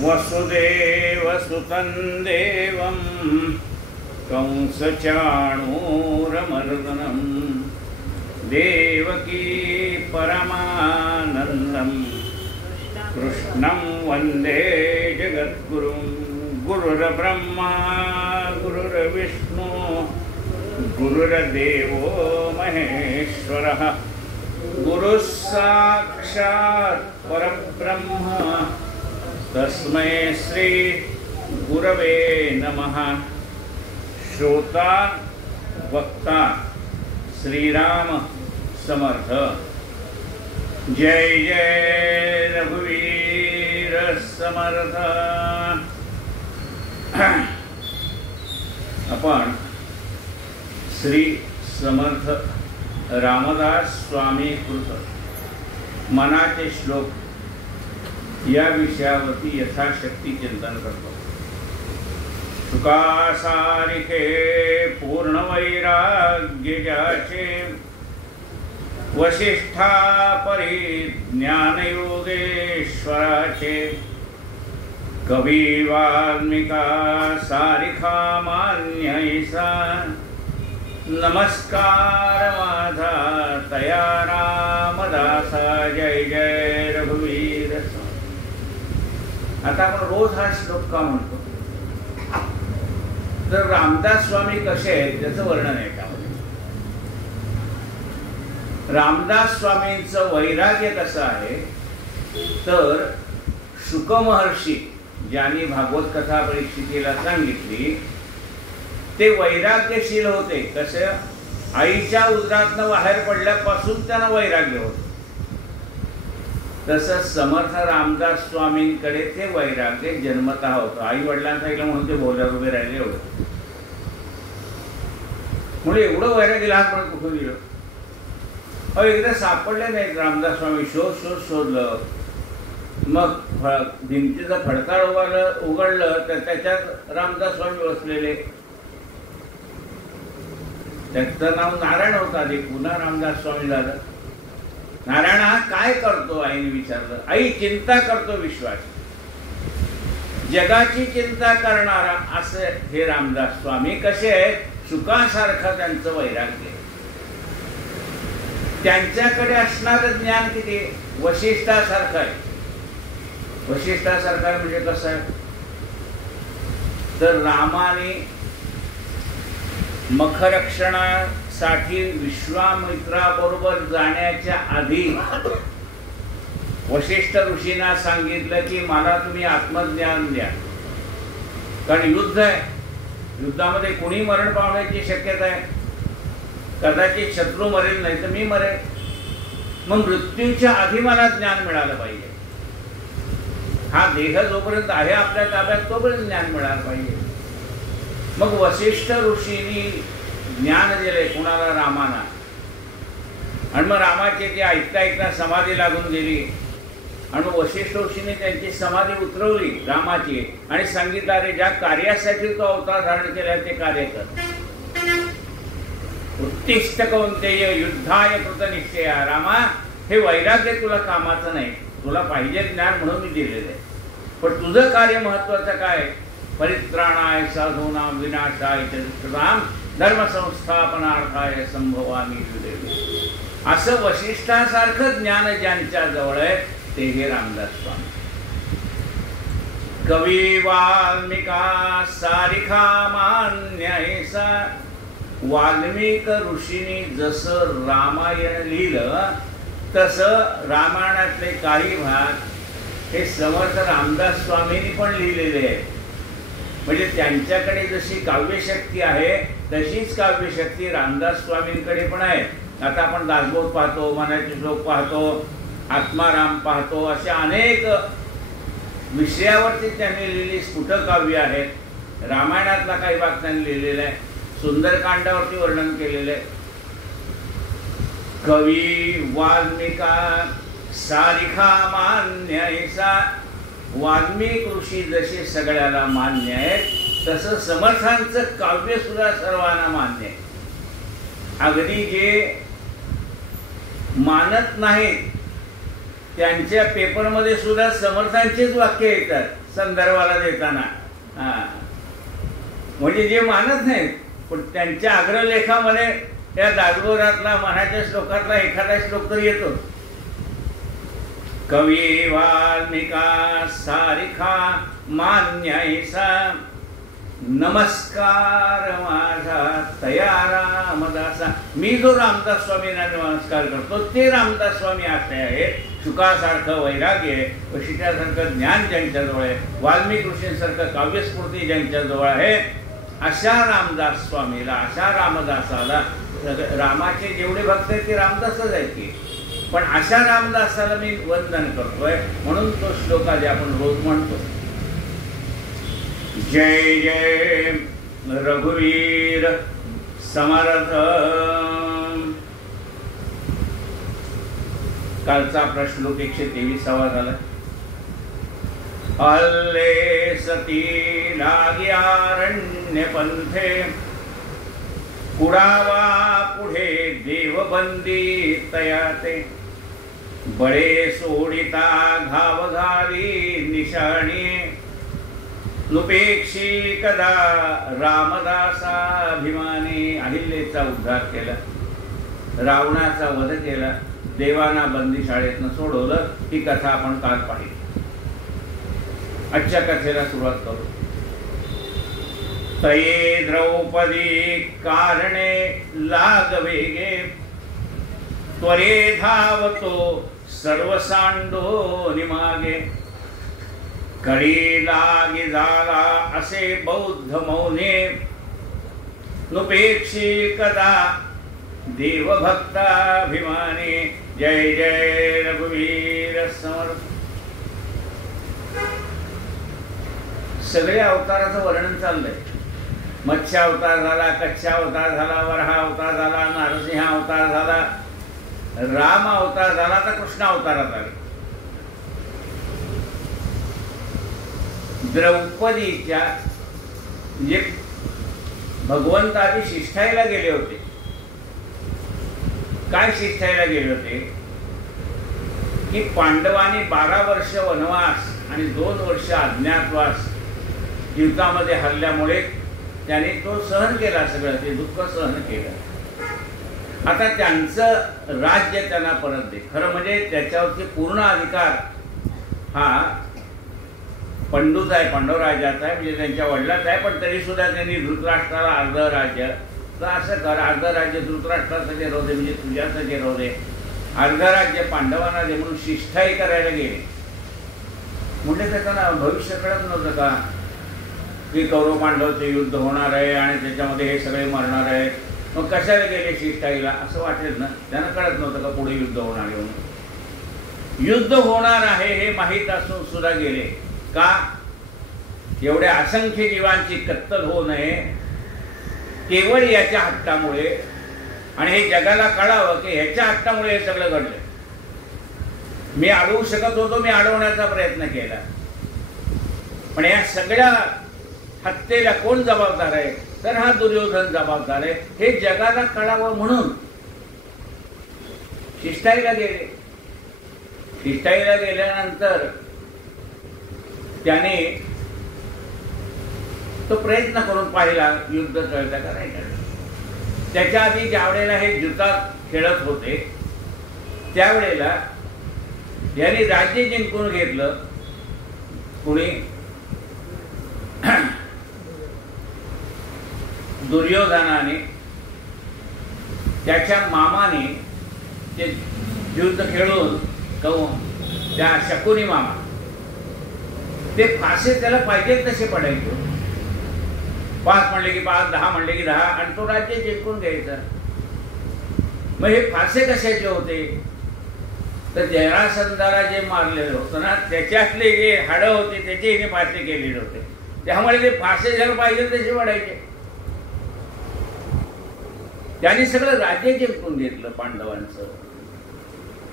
वसुदेवसुतं देवं कंसचाणूरमर्दनं देवकी परमानन्दं कृष्णं वन्दे जगद्गुरुं। गुरुर्ब्रह्मा गुरुर्विष्णु गुरुर्देवो महेश्वरः गुरुः साक्षात् परब्रह्म तस्मै श्री गुरवे नमः। श्रोता वक्ता श्रीराम समर्थ। जय जय रघुवीर समर्थ। आपण श्री समर्थ रामदास स्वामी कृत मनाचे श्लोक या विषयावरती यथाशक्ती चिंतन करतो। सुखासारिखे पूर्ण वैराग्य ज्याचे वसिष्ठा परी ज्ञानयोगेश्वराचे कवी वाल्मिका सारिखा मान्य ऐसा नमस्कार माझा तया रामदासा। जय जय रघुवीर। आता आपण रोज हा श्लोक का म्हणतो तर रामदास स्वामी कसे आहेत त्याचं वर्णन आहे त्यामध्ये। रामदास स्वामींचं वैराग्य कसं आहे तर शुक महर्षी ज्यांनी भागवत कथा परीक्षितीला सांगितली ते वैराग्यशील होते। कसं आईच्या उदरातनं बाहेर पडल्यापासून त्यांना वैराग्य होतं तसं समर्थ रामदास स्वामींकडे ते वैराग्य जन्मतः होतं। आई वडिलांना सांगितलं म्हणून ते बोलल्यावर उभे राहिले एवढं म्हणजे एवढं वैराग्य लहानपण कुठून दिलं। एकदा सापडले नाहीत रामदास स्वामी। शोधलं मग भिंतीचं फडकाळ उघडलं तर त्याच्यात रामदास स्वामी बसलेले। त्याचं नाव नारायण होतं आधी पुन्हा रामदास स्वामी झालं। नारायण हा काय करतो आईने विचारलं। आई चिंता करतो विश्वास जगाची चिंता करणारा असं हे रामदास स्वामी कसे आहेत सुखासारखं त्यांचं वैराग्य। त्यांच्याकडे असणारं ज्ञान किती वशिष्ठासारखं आहे। वशिष्ठासारखं म्हणजे कसं आहे तर रामाने मखरक्षणासाठी विश्वामित्राबरोबर जाण्याच्या आधी वशिष्ठ ऋषींना सांगितलं की मला तुम्ही आत्मज्ञान द्या कारण युद्ध आहे। युद्धामध्ये कोणी मरण पावण्याची शक्यता आहे। कदाचित शत्रू मरेल नाही तर मी मरेल। मग मृत्यूच्या आधी मला ज्ञान मिळालं पाहिजे। हा देह जोपर्यंत आहे आपल्या ताब्यात तोपर्यंत ज्ञान मिळालं पाहिजे। मग वशिष्ठ ऋषींनी ज्ञान दिले कुणाला रामाना आणि मग रामाची ती ऐकता ऐकता समाधी लागून गेली आणि वशिष्ठ ऋषीने त्यांची समाधी उतरवली रामाची आणि सांगितलं अरे ज्या कार्यासाठी तो अवतार धारण केला ते कार्य कर। उत्तिष्ठ कौंतेय युद्धाय कृतनिश्चया। रामा हे वैराग्य तुला कामाचं नाही तुला पाहिजे ज्ञान म्हणून मी दिलेलं आहे पण तुझं कार्य महत्वाचं काय परित्राणाय साधूनां विनाशाय च दुष्कृतां धर्म संस्थापनार्थाय संभवामि युगे। असं वशिष्ठासारखं ज्ञान ज्यांच्या जवळ आहे ते हे रामदास स्वामी। कवी वाल्मिका सारिखा मान्य ऐसा। वाल्मिक ऋषींनी जसं रामायण लिहिलं तसं रामायणातले काही भाग हे समर्थ रामदास स्वामींनी पण लिहिलेले आहे। म्हणजे त्यांच्याकडे जशी काव्यशक्ती आहे तशीच काव्यशक्ती रामदास स्वामींकडे पण आहे। आता आपण दासबोध पाहतो मनाचे श्लोक पाहतो आत्माराम पाहतो अशा अनेक विषयावरती त्यांनी लिहिलेली स्फुट काव्य आहेत। रामायणातला काही भाग त्यांनी लिहिलेला आहे। सुंदरकांडावरती वर्णन केलेलं आहे। कवी वाल्मिका सारिखा मान्य ऐसा। वाल्मिक ऋषी जसे सगळ्याला मान्य आहेत तसं समर्थांचं काव्य सुद्धा सर्वांना मान्य आहे। अगदी जे मानत नाहीत त्यांच्या पेपरमध्ये सुद्धा समर्थांचीच वाक्य येतात संदर्भाला देताना. म्हणजे जे मानत नाहीत पण त्यांच्या अग्रलेखामध्ये त्या दासबोधातला मनाच्या श्लोकातला एखादा श्लोक तर येतो. कवी वाल्मिका सारिखा मान्यायसा नमस्कार माझा तया रामदासा. मी जो रामदास स्वामींना नमस्कार करतो ते रामदास स्वामी असे आहेत. शुकासारखं वैराग्य आहे, वशिष्ठासारखं ज्ञान ज्यांच्याजवळ आहे, वाल्मिकी ऋषींसारखं काव्यस्फूर्ती ज्यांच्याजवळ आहे, अशा रामदास स्वामीला, अशा रामदासाला, रामाचे जेवढे भक्त आहेत ते रामदासच आहेत की, पण अशा रामदासाला मी वंदन करतोय. म्हणून तो श्लोक आधी आपण रोज म्हणतो. जय जय रघुवीर समर्थ. कालचा प्रश्लोक 123 झाला. अल्ले सती लाग्यारण्य पंथे कुडावा पुढे देवबंदी तयाते. बळे सोडिता घाव घाली निशाणी नुपेक्षी कदा रामदासाभिमानी. अहिल्याचा उद्धार केला, रावणाचा वध केला, देवांना बंदीशाळेतनं सोडवलं. ही कथा आपण काल पाहिली. आजच्या कथेला सुरुवात करू. तये द्रौपदी कारणे लागवेगे त्वरे धावतो सर्व सांडो निमागे. कडी लागी झाला असे बौद्ध मौने नुपेक्षी कदा देवभक्ताभिमाने. जय जय रघुवीर समर्थ. सगळे अवताराचं वर्णन चाललंय. मत्स्य अवतार झाला, कच्छा अवतार झाला, वराह अवतार झाला, नारसिंह अवतार झाला, राम अवतार झाला, तर कृष्ण अवतारात आले. द्रौपदीच्या म्हणजे भगवंत आधी शिष्टायला गेले होते. काय शिष्टायला गेले होते की पांडवांनी 12 वर्ष वनवास आणि 2 वर्ष अज्ञातवास जीवितामध्ये हरल्यामुळे त्याने तो सहन केला, सगळं ते दुःख सहन केलं. आता त्यांचं राज्य त्यांना परत दे. खरं म्हणजे त्याच्यावरचे पूर्ण अधिकार हा पंडूचा आहे, पांडवराजाचा आहे, म्हणजे त्यांच्या वडिलाचा आहे. पण तरी सुद्धा त्यांनी धृतराष्ट्राला अर्ध राज्य, तर असं कर, अर्ध राज्य धृतराष्ट्राचं जे राहू दे, म्हणजे तुझ्याचं जे राहू दे, अर्ध राज्य पांडवांना दे म्हणून शिष्टाई करायला गेले. म्हणजे त्याचं भविष्य कळत नव्हतं का की कौरव पांडवचं युद्ध होणार आहे आणि त्याच्यामध्ये हे सगळे मरणार आहेत. मग कशाला गेले शिष्टाईला असं वाटेल ना. त्यांना कळत नव्हतं का पुढे युद्ध होणार आहे म्हणून. युद्ध होणार आहे हे माहीत असून सुद्धा गेले. का? एवढ्या असंख्य जीवांची कत्तल होऊ नये केवळ याच्या हट्टामुळे. आणि हे जगाला कळावं की ह्याच्या हट्टामुळे हे सगळं घडलं. मी अडवू शकत होतो, मी अडवण्याचा प्रयत्न केला, पण या सगळ्या हत्येला कोण जबाबदार आहे? तर हा दुर्योधन जबाबदार आहे. हे जगाला कळावं म्हणून शिष्टाईला गेले. शिष्टाईला गेल्यानंतर त्याने तो प्रयत्न करून पाहिला युद्ध टळतं का नाही टळतं. त्याच्या आधी ज्या वेळेला हे जुतात खेळत होते त्यावेळेला यांनी राज्य जिंकून घेतलं. कुणी? दुर्योधनाने. त्याच्या मामाने ते युद्ध खेळून त्या शकुनी मामा ते फासे त्याला पाहिजेत तसे पडायचे. 5 म्हणले की 5, 10 म्हणले की 10, आणि तो राज्य जिंकून घ्यायचा. मग हे फासे कशाचे होते? तर जरासंधाला जे मारलेलं होतं ना त्याच्यातले जे हाडं होते त्याचे हे फासे केलेले होते. त्यामुळे ते फासे ज्याला पाहिजे तसे पडायचे. त्यांनी सगळं राज्य जिंकून घेतलं पांडवांचं.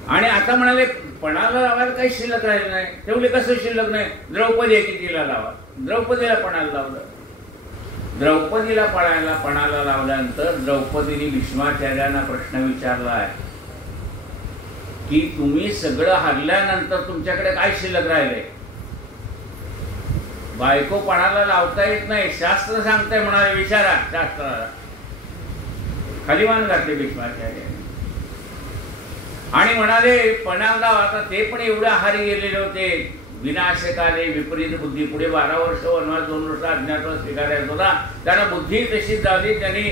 आणि आता म्हणाले पणाला लावायला काही शिल्लक राहिलं नाही. तेवढे कसं शिल्लक नाही? द्रौपदी कितीला लावा. द्रौपदीला पणाला लावलं. द्रौपदीला पणाला लावल्यानंतर द्रौपदीने भीष्माचार्यांना प्रश्न विचारला आहे की तुम्ही सगळं हरल्यानंतर तुमच्याकडे काय शिल्लक राहिले? बायको पणाला लावता येत नाही, शास्त्र सांगताय म्हणाले, विचारा शास्त्राला. खाली मान घातले भीष्माचार्य आणि म्हणाले पणाला. आता ते पण एवढे आहारी गेलेले होते, विनाशकाले विपरीत बुद्धी. पुढे 12 वर्ष वनवास, 2 वर्ष अज्ञातवास स्वीकारायचा होता. त्यांना बुद्धी तशी झाली. त्यांनी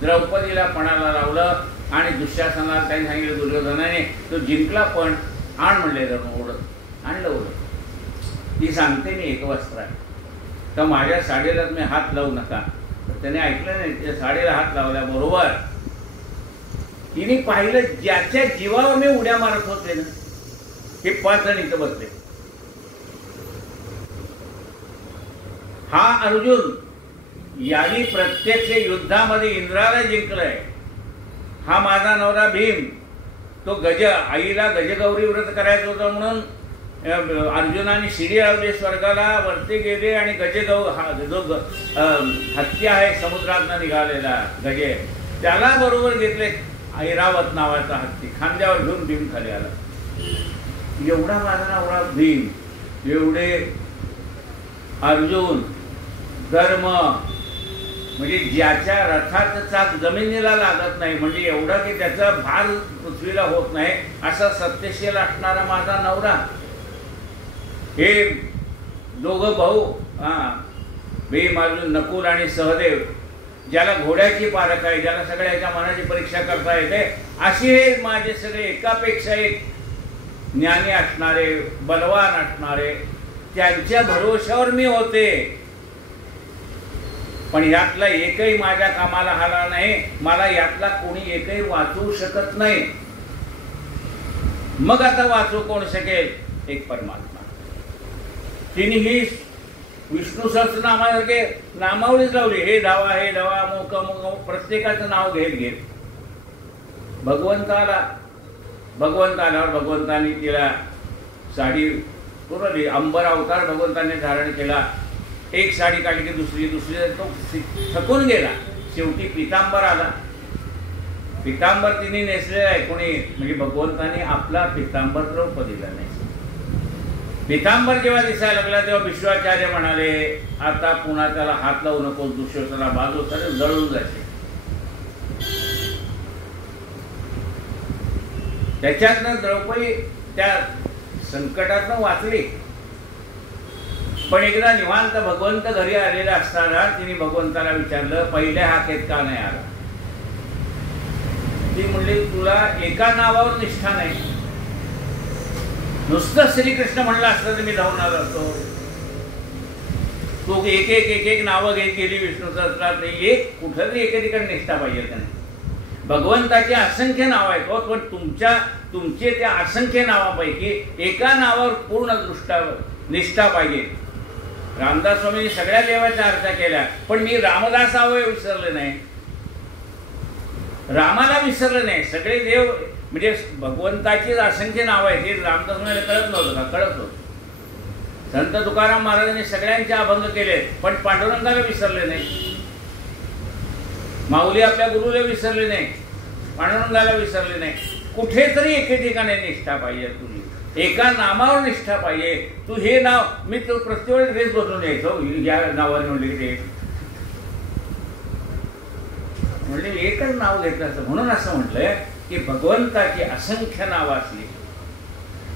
द्रौपदीला पणाला लावलं आणि दुःशासनाला काही सांगितलं दुर्योधनाने, तो जिंकला पण आण म्हणले जाऊन ओढत आणलं ओढत. ती सांगते मी एकवस्त्र आहे तर माझ्या साडीला तुम्ही हात लावू नका. त्याने ऐकलं नाही, त्या साडीला हात लावल्याबरोबर तिने पाहिलं ज्याच्या जीवावर मी उड्या मारत होते ना हे 5 जण इथं बसले. हा अर्जुन यांनी प्रत्यक्ष युद्धामध्ये इंद्राला जिंकलंय. हा माझा नवरा भीम, तो आईला गजगौरी व्रत करायचं होतं म्हणून अर्जुनाने शिडी लावली स्वर्गाला, वरती गेले आणि जो हत्ती आहे समुद्रातनं निघालेला गजे, त्याला बरोबर घेतले. ऐरावत नावाचा हत्ती खांद्यावर घेऊन भीम खाली आला. एवढा माझा नवरा भीम, एवढे अर्जुन, धर्म, म्हणजे ज्याच्या रथाचं चाक जमिनीला लागत नाही, म्हणजे एवढा की त्याचा भार पृथ्वीला होत नाही, असा सत्यशील असणारा माझा नवरा. हे दोघं भाऊ, भीम, अर्जुन, नकुल आणि सहदेव, ज्याला घोड्याची पारख आहे, ज्याला सगळ्याच्या मनाची परीक्षा करता येते, असे हे माझे सगळे एकापेक्षा एक ज्ञानी असणारे, बलवान असणारे, त्यांच्या भरोश्यावर मी होते. पण यातला एकही माझ्या कामाला आला नाही. मला यातला कोणी एकही वाचवू शकत नाही. मग आता वाचू कोण शकेल? एक परमात्मा. तिने ही विष्णू सहस्रनामासारखे नामावळीच लावली. हे धावा, हे धावा, मोक मोक, प्रत्येकाचं नाव घेत घेत भगवंत आल्यावर भगवंतानी तिला साडी पुरवली. अंबर अवतार भगवंताने धारण केला. एक साडी काढली की दुसरी, तो थकून गेला. शेवटी पितांबर आला. पितांबर तिने नेसलेला आहे. कोणी म्हणजे भगवंताने आपला पितांबर द्रौपदीला नाही. पितांबर जेव्हा दिसायला लागला तेव्हा विश्वाचार्य म्हणाले, आता पुन्हा त्याला हात लावू नको, दुःशासनाला बाजू तर जळून जाते. त्याच्यातनं द्रौपदी त्या संकटातनं वाचली. पण एकदा निवांत भगवंत घरी आलेला असताना तिने भगवंताला विचारलं, पहिल्या हाकेत का नाही आला? ती म्हणली, तुला एका नावावर निष्ठा नाही. नुसतं श्रीकृष्ण म्हणलं असतं तर मी धावून आलो असतो. तो एक एक एक एक नावं घेत गेली विष्णू सहस्त्रात. एक कुठंतरी एके ठिकाणी निष्ठा पाहिजे का नाही? भगवंताची असंख्य नाव आहेत, पण तुमचे त्या असंख्य नावापैकी एका नावावर पूर्ण निष्ठा पाहिजे. रामदास स्वामींनी सगळ्या देवाच्या अर्चा केल्या, पण मी रामदासावय विसरले नाही, रामाला विसरलं नाही. सगळे देव म्हणजे भगवंताची असंख्य नाव आहेत हे रामदास स्वामींना कळत नव्हतं का? कळत होतं. संत तुकाराम महाराजांनी सगळ्यांचे अभंग केले, पण पांडुरंगाला विसरले नाही. माऊली आपल्या गुरुला विसरले नाही, पांडुरंगाला विसरले नाही. कुठेतरी एके ठिकाणी निष्ठा पाहिजे. तुझी एका नामावर निष्ठा पाहिजे. तू हे नाव, मी तो प्रत्येक ड्रेस बदलून यायचो या नावाने म्हणले की म्हणले एकच नाव घेतलं असं. म्हणून असं म्हटलंय की भगवंताची असंख्य नावं असली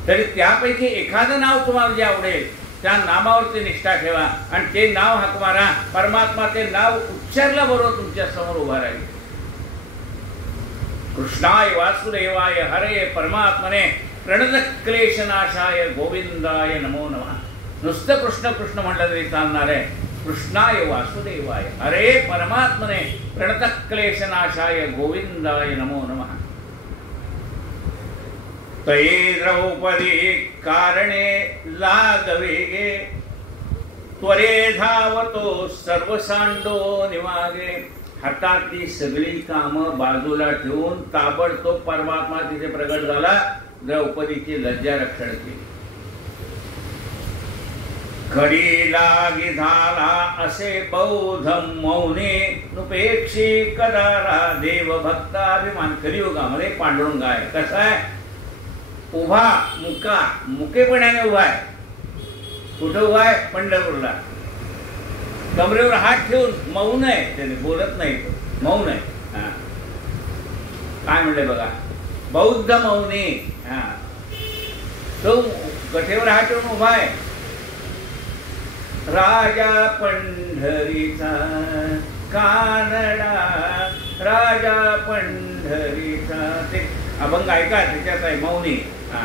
तरी त्यापैकी एखादं नाव तुम्हाला जे आवडेल त्या नामावरती निष्ठा ठेवा आणि ते नाव हाक मारा. परमात्मा ते नाव उच्चारल्या बरोबर तुमच्या समोर उभा राहील. कृष्णाय वासुदेवाय हरे परमात्मने प्रणत क्लेशनाशाय गोविंदाय नमो नमः. नुसतं कृष्ण कृष्ण म्हटलं तरी चालणार आहे. कृष्णाय वासुदेवाय हरे परमात्मने प्रणत क्लेशनाशाय गोविंदाय नमो नमः. तये द्रौपदी कारणे लागवेगे त्वरे धावतो सर्व सांडो निवागे. हातातली सगळी कामं बाजूला ठेवून ताबडतोब परमात्मा तिथे प्रगट झाला. द्रौपदीची लज्जा रक्षण केली. घडी लागी झाला असे बौद्धम मौने नुपेक्षी कदारा देव भक्ताभिमान. कलियुगामध्ये पांडुरंग आहे. कसा आहे? उभा मुका मुकेपणाने उभा आहे. कुठं उभा आहे? पंढरपूरला. कमरेवर हात ठेवून मौन आहे, त्याने बोलत नाही, मौन आहे. हा, काय म्हणले बघा, बौद्ध मौनी. हा, तो गठेवर हात ठेवून उभा आहे. राजा पंढरीचा कानडा, राजा पंढरीचा. ते अभंग ऐका, त्याच्यात आहे मौनी. हा,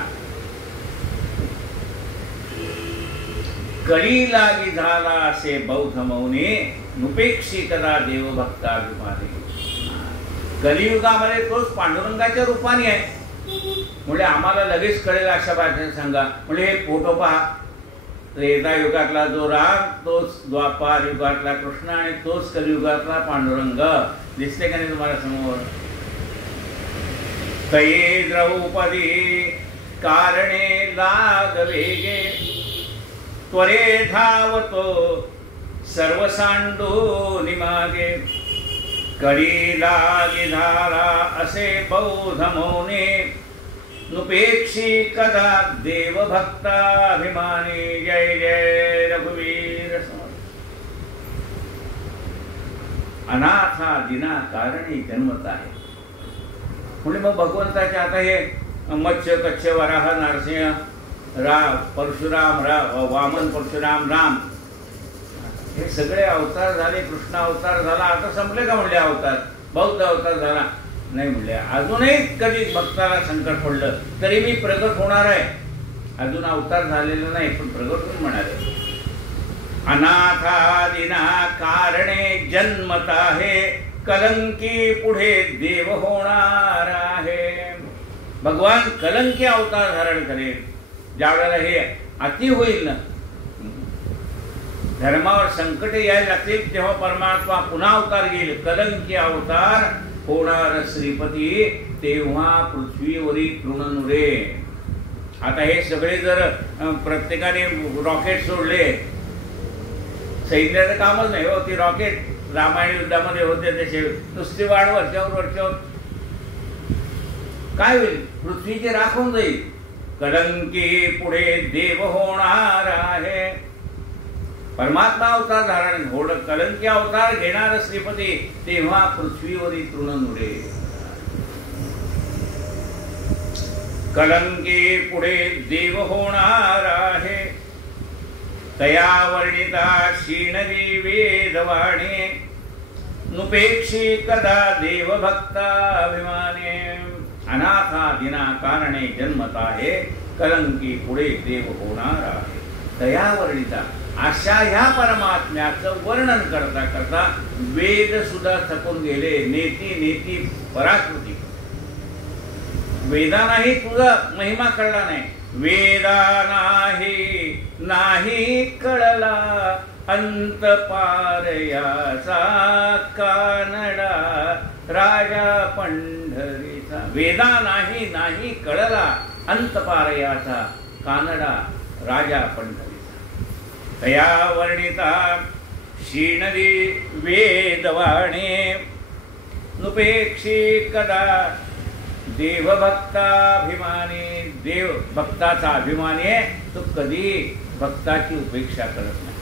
कळी लागी झाला असे बौद्ध मौनी, नुपेक्षी कदा देवभक्ताभिमानी. कलियुगामध्ये तोच पांडुरंगाच्या रूपाने आहे. म्हणजे आम्हाला लगेच कळेल अशा भाषेत सांगा. म्हणजे हे फोटो पहा, त्रेता युगातला जो राम, तोच द्वापार युगातला कृष्ण आणि तोच कलियुगातला पांडुरंग. दिसते का नाही तुम्हाला समोर? तये द्रौपदी कारणे लाग वेगे, त्वरे धावतो सर्व सांडूनि मागे. कळी लागी झाला असे बौद्ध मौनी, नुपेक्षी कदा देवभक्ताभिमानी. जय जय रघुवीर समर्थ. अनाथा दिना कारणी जन्मत आहे. म्हणजे मग भगवंताचे आता हे मत्स्य कच्छ वराह नरसिंह परशुराम वामन परशुराम राम, हे सगळे अवतार झाले. कृष्ण अवतार झाला, आता संपले का म्हणले अवतार? बौद्ध अवतार झाला नाही म्हणले. अजूनही कधी भक्ताला संकट पडलं तरी मी प्रगट होणार आहे. अजून अवतार झालेला नाही, पण प्रगट होऊन म्हणाले. अनाथा दिना कारणे जन्मत आहे, कलंकी पुढे देव होणार आहे. भगवान कलंकी अवतार धारण करेल. ज्या वेळेला हे अति होईल ना, धर्मावर संकट यायला लागतील, तेव्हा परमात्मा पुन्हा अवतार घेईल. कलंकी अवतार होणार श्रीपती, तेव्हा पृथ्वीवरील तृणनुरे. आता हे सगळे जर प्रत्येकाने रॉकेट सोडले, सैन्याचं कामच नाही हो. ती रॉकेट रामायण युद्धामध्ये होते तसे नुसती वाढ वर्षावर काय होईल? पृथ्वीचे राख होऊन जाईल. कलंकी पुढे देव होणार आहे. परमात्मा अवतार धारण होड कलंकी अवतार घेणार श्रीपती, तेव्हा पृथ्वीवरील तृणनुरे. कलंकी पुढे देव होणार आहे, तया वर्णिता क्षीणवी वेदवाणी, नुपेक्षी कदा देवभक्ताभिमाने. अनाथा दिना कारणे जन्मत आहे, कलंकी पुढे देव होणार आहे. तया वर्णिता, अशा ह्या परमात्म्याचं वर्णन करता करता वेद सुद्धा थकून गेले. नेती नेती पराकृती. वेदानाही तुझा महिमा कळला नाही. वेदानाही नाही कळला अंत पारयाचा, कानडा राजा पंढरीचा. वेदानाही नाही कळला अंत पारयाचा, कानडा राजा पंढरीचा. तया वर्णिता क्षीणवी वेदवाणी, नुपेक्षी कदा देवभक्ताभिमानी. देव भक्ताचा अभिमानी आहे, तो कधी भक्ताची उपेक्षा करत नाही.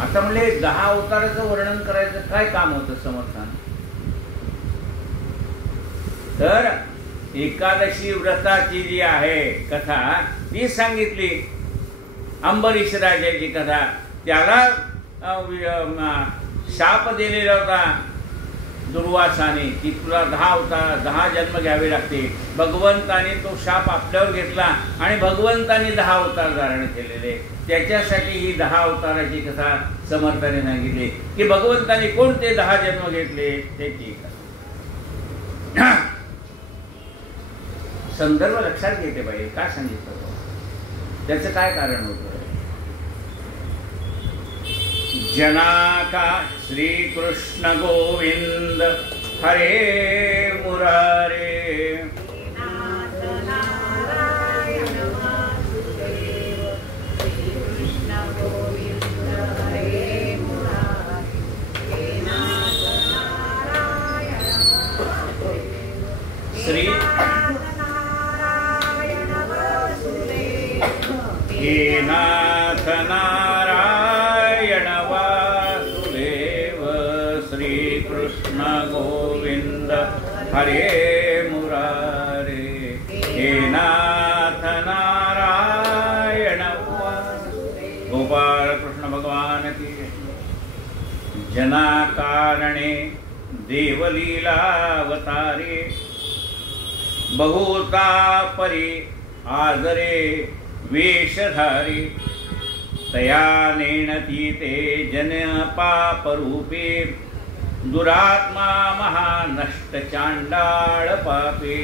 आता म्हणले 10 अवताराचं वर्णन करायचं काय काम होतं समर्थानं? तर एकादशी व्रताची जी आहे कथा ती सांगितली. अंबरीश राजाची कथा. त्याला शाप दिलेला होता दुर्वासाने की तुला 10 अवतार 10 जन्म घ्यावे लागते. भगवंताने तो शाप आपल्यावर घेतला आणि भगवंताने 10 अवतार धारण केलेले. त्याच्यासाठी ही 10 अवताराची कथा समर्थाने सांगितली की भगवंताने कोणते 10 जन्म घेतले त्याची कथा. संदर्भ लक्षात घेते पाहिजे. काय सांगितलं त्याचं काय कारण होतं? जनाका श्री कृष्ण गोविंद हरे मुरारे, श्री हरे मुरारे हे नाथ नारायण गोपाल कृष्ण भगवान की जना कारणे देवलीलावतारे बहुता परी आदरे वेशधारी तया नेणती ते जन पापरूपे दुरात्मा महानष्ट चांडाळ पापे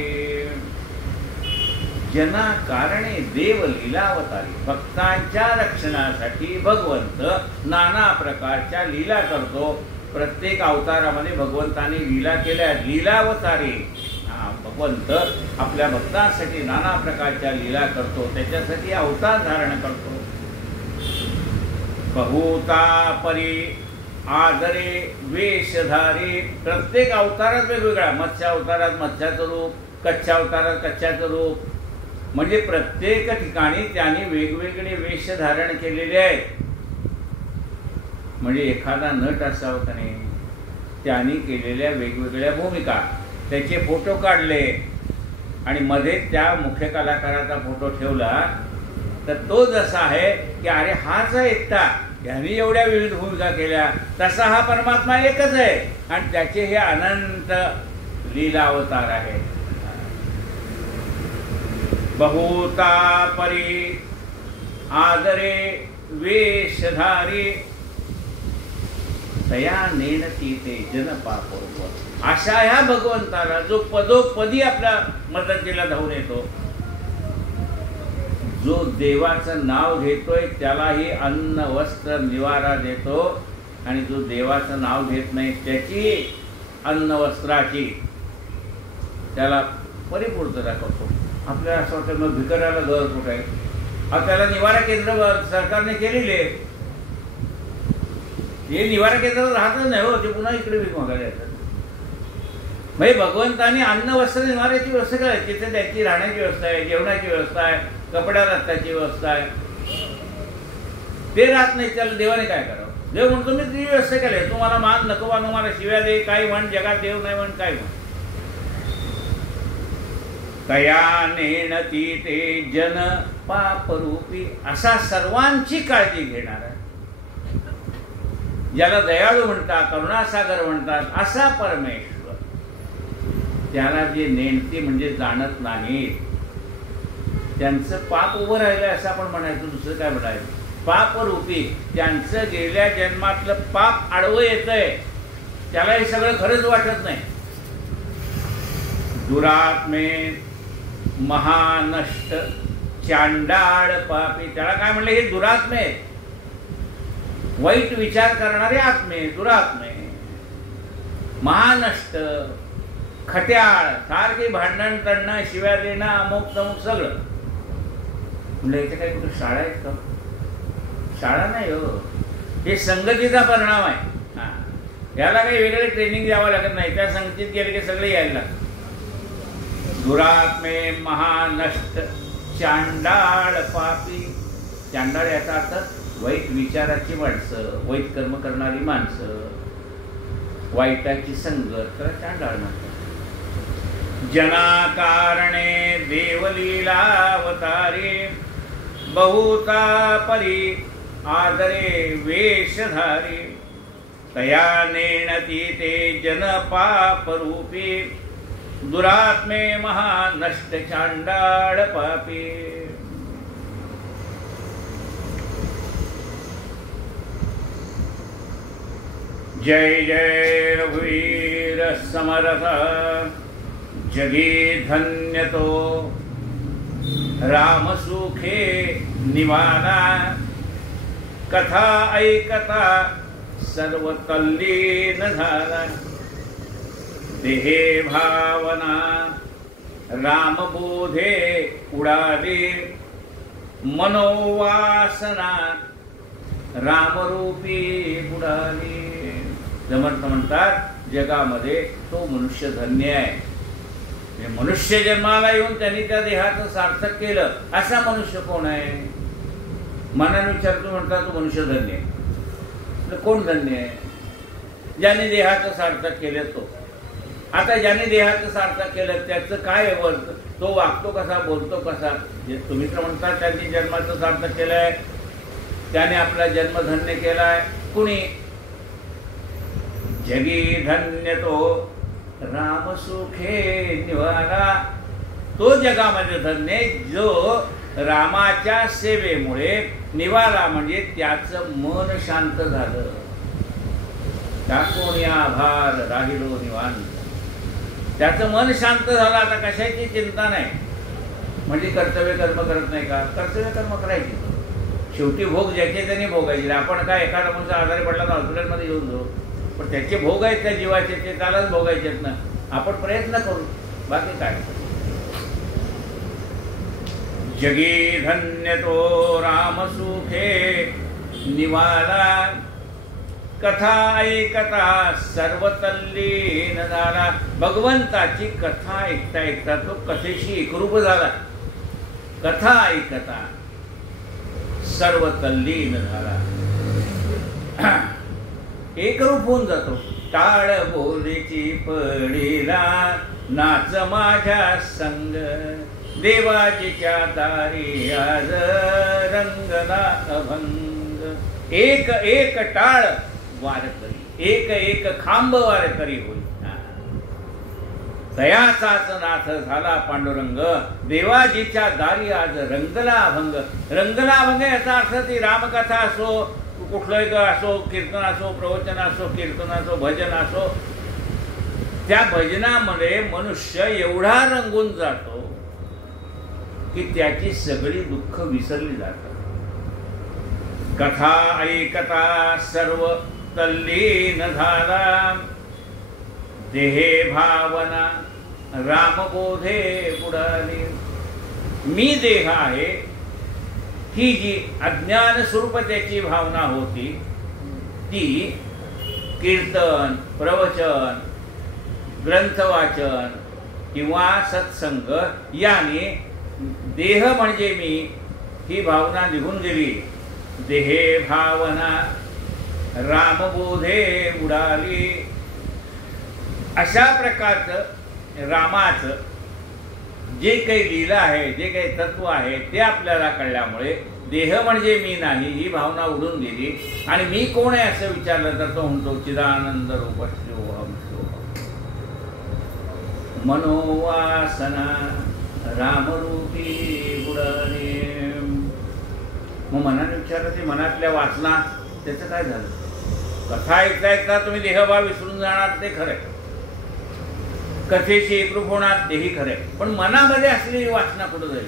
जना कारणे देव लीलावतारी भक्तांच्या रक्षणासाठी भगवंत नाना प्रकारच्या लीला करतो. प्रत्येक अवतारामध्ये भगवंताने लीला केल्या. लीलावतारी भगवंत आपल्या भक्तांसाठी नाना प्रकारच्या लीला करतो, त्याच्यासाठी अवतार धारण करतो. बहुता परी आदरे वेशधारी प्रत्येक अवतारात वेगवेगळा. मत्स्य अवतारात मत्स्याचं रूप, कच्च्या अवतारात कच्च्याचं रूप, म्हणजे प्रत्येक ठिकाणी त्यांनी वेगवेगळे वेश धारण केलेले आहेत. म्हणजे एखादा नट असावा का नाही, त्यांनी केलेल्या वेगवेगळ्या भूमिका, त्याचे फोटो काढले आणि मध्ये त्या मुख्य कलाकाराचा फोटो ठेवला तर तो जसा आहे की अरे हाच एकटा, यांनी एवढ्या विविध भूमिका केल्या, तसा हा परमात्मा एकच आहे आणि त्याचे हे अनंत लीला अवतार आहे. बहुता परी आदरे वेशधारी तया नेणती ते जन पापरूप. अशा ह्या भगवंताला जो पदोपदी आपल्या मदतीला धावून येतो, जो देवाचं नाव घेतोय त्यालाही अन्न वस्त्र निवारा देतो आणि जो देवाचं नाव घेत नाही त्याची अन्न वस्त्राची त्याला परिपूर्तता करतो. आपल्याला असं वाटतं मग भिकाऱ्याला घर कुठे आहे, आता त्याला निवारा केंद्र सरकारने केलेले, हे निवारा केंद्र राहतच नाही हो, ते पुन्हा इकडे भीक मागायला येतात. म्हणजे भगवंताने अन्न वस्त्र निवाऱ्याची व्यवस्था करायची, तिथे त्यांची राहण्याची व्यवस्था आहे, जेवणाची व्यवस्था आहे, कपड्या रस्त्याची व्यवस्था आहे. ते राहत नाही, त्याला देवाने काय करावं. देव म्हणतो मी ती व्यवस्था केली, तुम्हाला मान नको मानू, मला शिव्या दे, काही म्हण, जगात देव नाही म्हण, काय म्हण. तया नेणती ते जन पापरूपी असा सर्वांची काळजी घेणार आहे, ज्याला दयाळू म्हणतात, करुणासागर म्हणतात, असा परमेश्वर. त्याला जे नेणती म्हणजे जाणत नाही, त्यांचं पाप उभं राहिलं असं आपण म्हणायचं, दुसरं काय म्हणायचं. पापरूपी त्यांचं गेल्या जन्मातलं पाप आडवं येतंय, त्याला हे सगळं खरंच वाटत नाही. दुरात्मे महानष्ट चांडाळ पापी, त्याला काय म्हणलं, हे दुरात्मे, वाईट विचार करणारे आत्मे, दुरात्मे. महानष्ट खट्याळ, सारखे भांडण तडणं, शिव्या देणं, अमुक तमुक सगळं. म्हणजे इथे काही कुठे शाळा आहेत का? शाळा नाही हो, हे संगतीचा परिणाम आहे. याला काही वेगळे ट्रेनिंग द्यावं लागत नाही, त्या संगतीत गेले की सगळे यायला लागतात. दुरात्मे महानष्ट चांडाळ पापी. चांडाळ याचा अर्थ वाईट विचाराची माणसं, वाईट कर्म करणारी माणसं, वाईटाची संगत, त्याला चांडाळ म्हणतात. जना कारणे देवलीलावतारे बहुता परी आदरे वेशधारी तया नेणती ते जन पापरूपी दुरात्मे महानष्ट चांडाळ पापी. जय जय रघुवीर समर्थ जगी धन्य तो राम सुखे निवाना कथा ऐकता सर्व तल्लीन झाला देहे भावना रामबोधे उडाली मनोवासना रामरूपी बुडाली. समर्थ म्हणतात जगामध्ये तो मनुष्य धन्य आहे. मनुष्य जन्माला येऊन त्यांनी त्या देहाचं सार्थक केलं, असा मनुष्य कोण आहे? मनाने विचारतो म्हणतात तो मनुष्य धन्य आहे. कोण धन्य आहे? ज्याने देहाचं सार्थक केलं तो. आता ज्याने देहाचं सार्थक केलं त्याचं काय वर्त, तो वागतो कसा, बोलतो कसा. जे तुम्ही तर म्हणता त्यांनी जन्माचं सार्थक केलंय, त्याने आपला जन्म धन्य केलाय. कुणी जगी धन्य तो राम सुखे निवारा, तो जगामध्ये धन्य जो रामाच्या सेवेमुळे निवारा म्हणजे त्याचं मन शांत झालं. टाकून या आभार राहिलो निवांत, त्याचं मन शांत झालं. आता कशाची चिंता नाही. म्हणजे कर्तव्य कर्म करत नाही का, कर्तव्य कर्म करायची. शेवटी भोग ज्याचे त्याने भोगायचे. आपण काय एखादा माणूस आजारी पडला तर हॉस्पिटलमध्ये येऊन जाऊ, पण त्याचे भोग आहेत त्या जीवाचे, ते त्यालाच भोगायचे आहेत ना. आपण प्रयत्न करू, बाकी काय. जगी धन्य तो राम सुखे निवाला, कथा ऐकता सर्व तल्लीन झाला. भगवंताची कथा ऐकता ऐकता तो कथेशी एकरूप झाला. कथा ऐकता सर्व तल्लीन झाला, एकरूप होऊन जातो. टाळ बोलीची पडीला नाच माझ्या संग, देवाजीच्या दारी आज रंगला अभंग. एक एक टाळ वारकरी, एक एक खांब वारकरी होईल. तयाचाच नाथ झाला पांडुरंग, देवाजीच्या दारी आज रंगला अभंग. रंगला अभंग याचा अर्थ ती रामकथा असो, कुठलंही असो, कीर्तन असो, प्रवचन असो, कीर्तन असो, भजन असो, त्या भजनामध्ये मनुष्य एवढा रंगून जातो की त्याची सगळी दुःख विसरली जातात. कथा ऐकता सर्व तल्लीन झाला, देहे भावना रामबोधे बुडाली. मी देह आहे ही जी अज्ञान स्वरूप त्याची भावना होती, ती कीर्तन, प्रवचन, ग्रंथवाचन किंवा सत्संग याने देह म्हणजे मी ही भावना निघून गेली. देहे भावना रामबोधे उडाली. अशा प्रकारचं रामाचं जे काही लीला आहे, जे काही तत्व आहे ते आपल्याला कळल्यामुळे देह म्हणजे मी नाही ही भावना उडून गेली. आणि मी कोण आहे असं विचारलं तर तो म्हणतो चिदानंद रूप शिवोहम शिवोहम. मनोवासना रामरूपी बुडाली. मग मनाने विचारलं ते मनातल्या वासना त्याचं काय झालं. कथा ऐकता ऐकता तुम्ही देहभाव विसरून जाणार ते खरंय, कथेशी एकरूप होणार तेही खरंय, पण मनामध्ये असलेली वासना कुठं जाईल.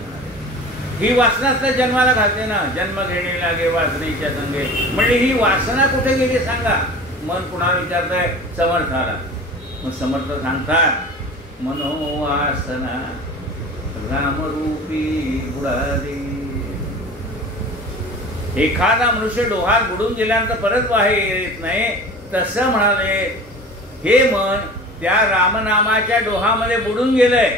ही वासनाच तर जन्माला घालते ना. जन्म घेणे लागे वासनेच्या संगे, म्हणजे ही वासना कुठे गेली सांगा. मन कुणाला विचारताय, समर्थाला. मग समर्थ सांगतात मनोवासना रामरूपी बुडाली. एखादा मनुष्य डोहात बुडून गेल्यानंतर परत बाहेर येत नाही, तसं म्हणाले हे मन त्या रामनामाच्या डोहामध्ये बुडून गेलंय.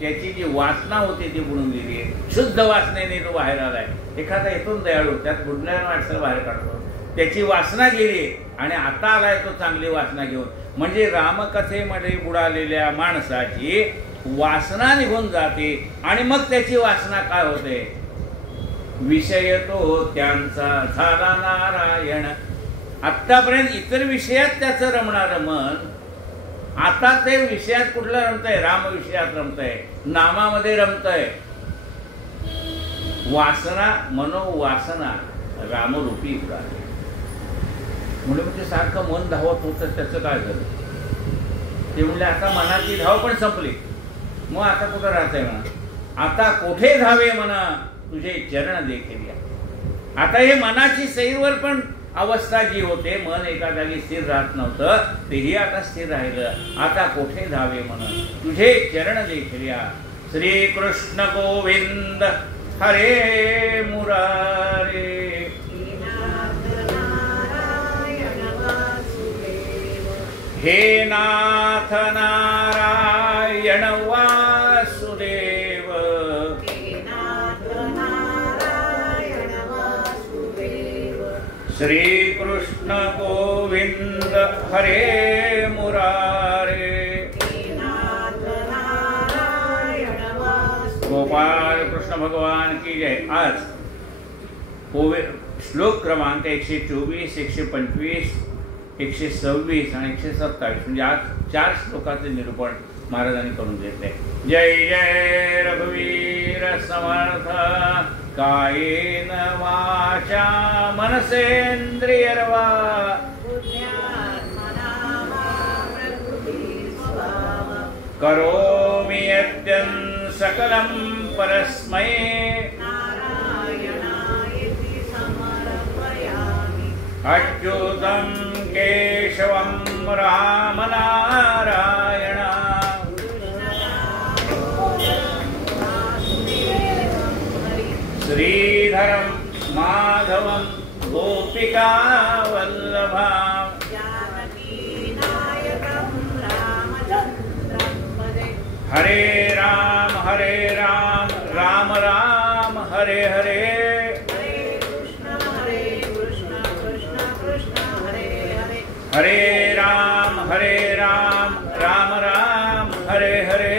त्याची जी वासना होती ती बुडून गेली. शुद्ध वासनेने तो बाहेर आलाय. एखादा येतो दयाळू, त्यात बुडणाऱ्या माणसाला बाहेर काढतो. त्याची वासना गेली आणि आता आलाय तो चांगली वासना घेऊन. म्हणजे रामकथेमध्ये बुडालेल्या माणसाची वासना निघून जाते आणि मग त्याची वासना काय होते, विषय तो त्यांचा झाला नारायण. आतापर्यंत इतर विषयात त्याचं रमणारं मन आता ते विषयात कुठलं रमतंय, राम विषयात रमतंय, नामामध्ये रमतंय. वासना मनोवासना रामरूपी बुडाली. म्हणून म्हणजे सारखं मन धावत होतं, त्याचं काय झालं. ते म्हणले आता मनाची धाव पण संपली, मग आता कुठं राहतंय म्हणा. आता कोठे धावे म्हणा तुझे चरण देखील. आता हे मनाची सैरवर पण अवस्था जी होते, मन एका जागी स्थिर राहत नव्हतं, तेही आता स्थिर राहिलं. आता कोठे धावे म्हणा तुझे चरण देखील. श्री कृष्ण गोविंद हरे मुरारे. हे नाथ नारायण वासुदेव. श्री कृष्ण गोविंद हरे मुरारे. गोपाल कृष्ण भगवान की जय। आज श्लोक क्रमांक 124, 125, 126 आणि 127 म्हणजे आज 4 श्लोकाचे निरूपण महाराजांनी करून घेतले। जय जय रघुवीर समर्थ कायेन वाचा मनसेंद्रियर्वा करोमि यद्यं सकलं परस्मै अच्युतं केशवं रामनारायण श्रीधरं माधवं गोपिका वल्लभं हरे राम राम राम हरे हरे हरे राम राम राम हरे हरे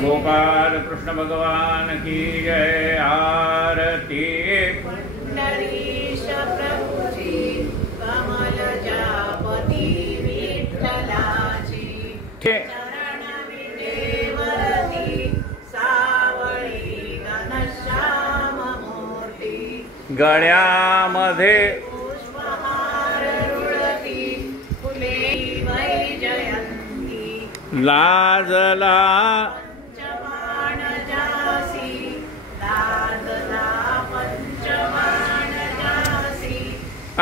गोपाल कृष्ण भगवान की जय। आरती गळ्यामध्ये लाजला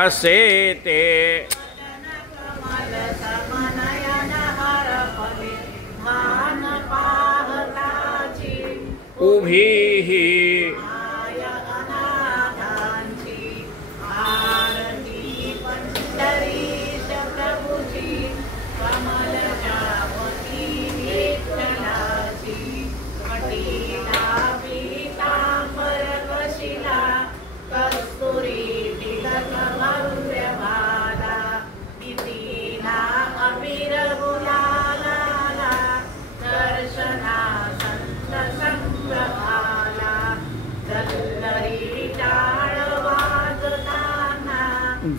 असे ते उभी ही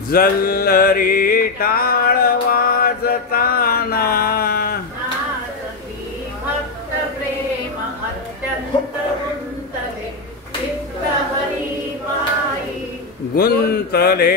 जल्लरी टाळ वाजताना भक्त प्रेम अत्यंत गुंतले चित्त हरी पायी गुंतले